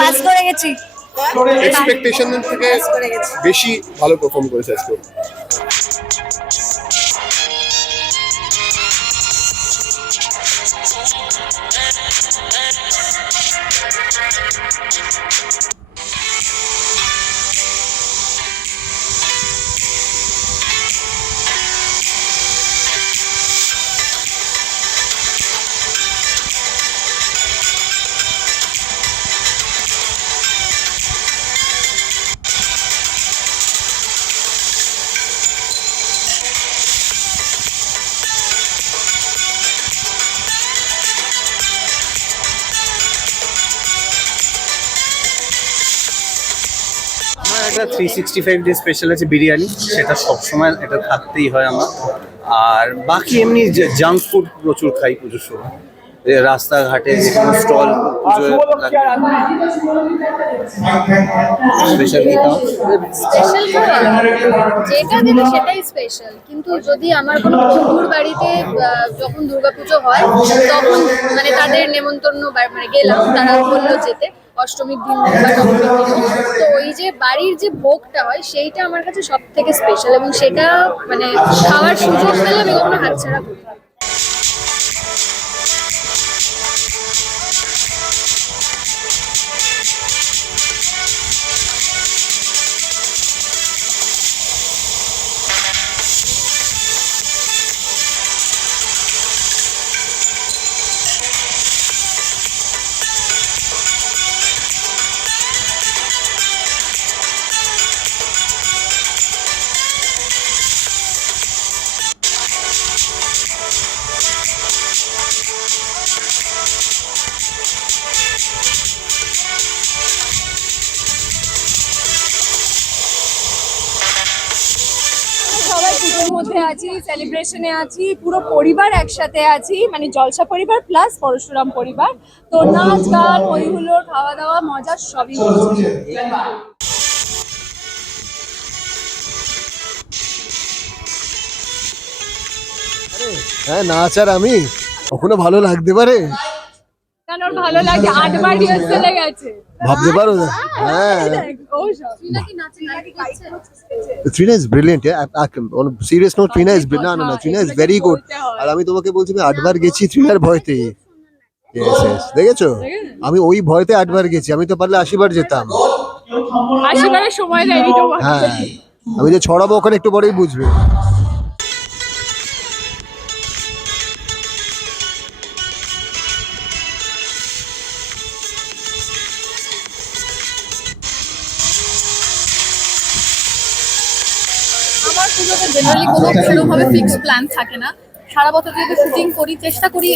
Pass করে গেছি। Expectation থেকে বেশি ভালো পারফর্ম করেছে আজকে। Thank আমার একটা three sixty five day special আছে বিরিয়ানি, সেটা সবসময় এটা থাকতেই হয় আমার। আর বাকি এমনি জাঙ্ক ফুড প্রচুর খাই পুজোর সময়। রাস্তাঘাটে যে স্টল স্পেশাল সেটাই স্পেশাল কিন্তু যদি আমার কোনো বন্ধুর বাড়িতে যখন দুর্গাপুজো হয়, তখন মানে তাদের নেমন্তন্ন মানে গেলাম, তারা বলল যেতে। অষ্টমীর দিন বা দিন তো ওই যে বাড়ির যে ভোগটা হয়, সেইটা আমার কাছে সব থেকে স্পেশাল এবং সেটা মানে খাওয়ার সুযোগ পেলে আমি কখনো হাতছাড়া করি মধ্যে আছি সেলিব্রেশনে আছি পুরো পরিবার একসাথে আছি মানে জলসা পরিবার প্লাস পরশুরাম পরিবার। তো নাচ গান হুল্লোড় খাওয়া দাওয়া মজা সবই হ্যাঁ নাচ আর আমি? কখনো ভালো লাগতে পারে? ভালো লাগে? আটবার রিহার্সেলে গেছে। ভাবতে পারো? হ্যাঁ। Trina is brilliant on serious note Trina is না না না ত্রিনা ইজ ভেরি গুড আর আমি তোমাকে বলছি আমি আটবার গেছি ত্রিনার ভয়তে ইয়েস yes. দেখেছ? আমি ওই ভয়তে আটবার গেছি আমি তো পারলে আশিবার যেতাম। আশিবারের সময় দেয়নি হ্যাঁ আমি যে ছড়াবো ওখানে একটু পরেই বুঝবে। আমার পুজোতে জেনারেলি কোনো সেরকমভাবে ফিক্সড প্ল্যান থাকে না। সারা বছর যেহেতু শুটিং করি, চেষ্টা করি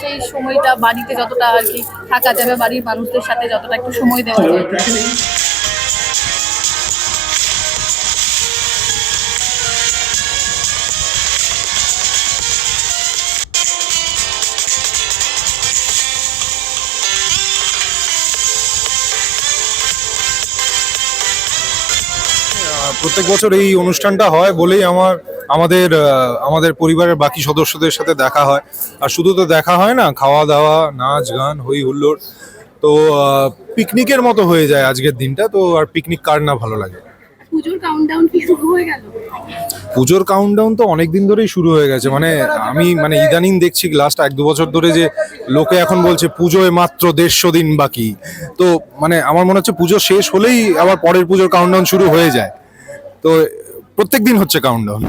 সেই সময়টা বাড়িতে যতটা আর কি থাকা যাবে, বাড়ির মানুষদের সাথে যতটা একটু সময় দেওয়া যায় প্রত্যেক বছর এই অনুষ্ঠানটা হয় বলেই আমার আমাদের আমাদের পরিবারের বাকি সদস্যদের সাথে দেখা হয়। আর শুধু তো দেখা হয় না খাওয়া দাওয়া নাচ গান হই হুল্লোড় তো পিকনিকের মতো হয়ে যায় আজকের দিনটা তো আর পিকনিক কার না ভালো লাগে? পুজোর কাউন্টডাউন কি শুরু হয়ে গেল? পুজোর কাউন্টডাউন তো অনেক দিন ধরেই শুরু হয়ে গেছে। মানে আমি মানে ইদানিং দেখছি লাস্ট এক দু বছর ধরে যে লোকে এখন বলছে পুজোয় মাত্র দেড়শো দিন বাকি। তো মানে আমার মনে হচ্ছে পুজো শেষ হলেই আবার পরের পুজোর কাউন্টডাউন শুরু হয়ে যায়। তো প্রত্যেক দিন হচ্ছে কাউন্টডাউন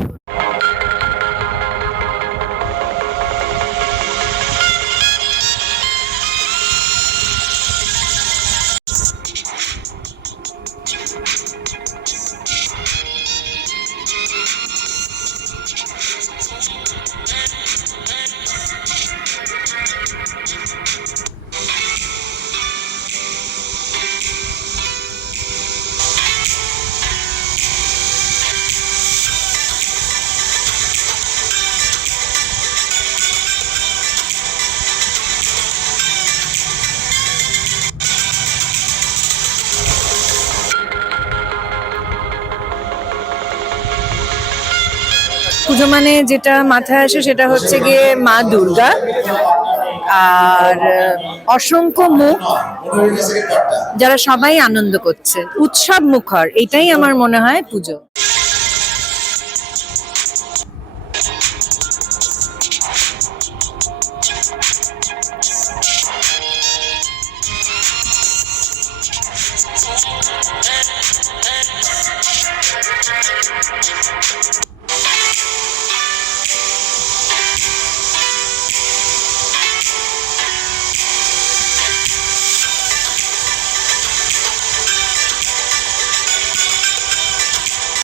পুজো মানে যেটা মাথায় আসে সেটা হচ্ছে গিয়ে মা দুর্গা আর অসংখ্য মুখ যারা সবাই আনন্দ করছে, উৎসব মুখর, এটাই আমার মনে হয় পুজো।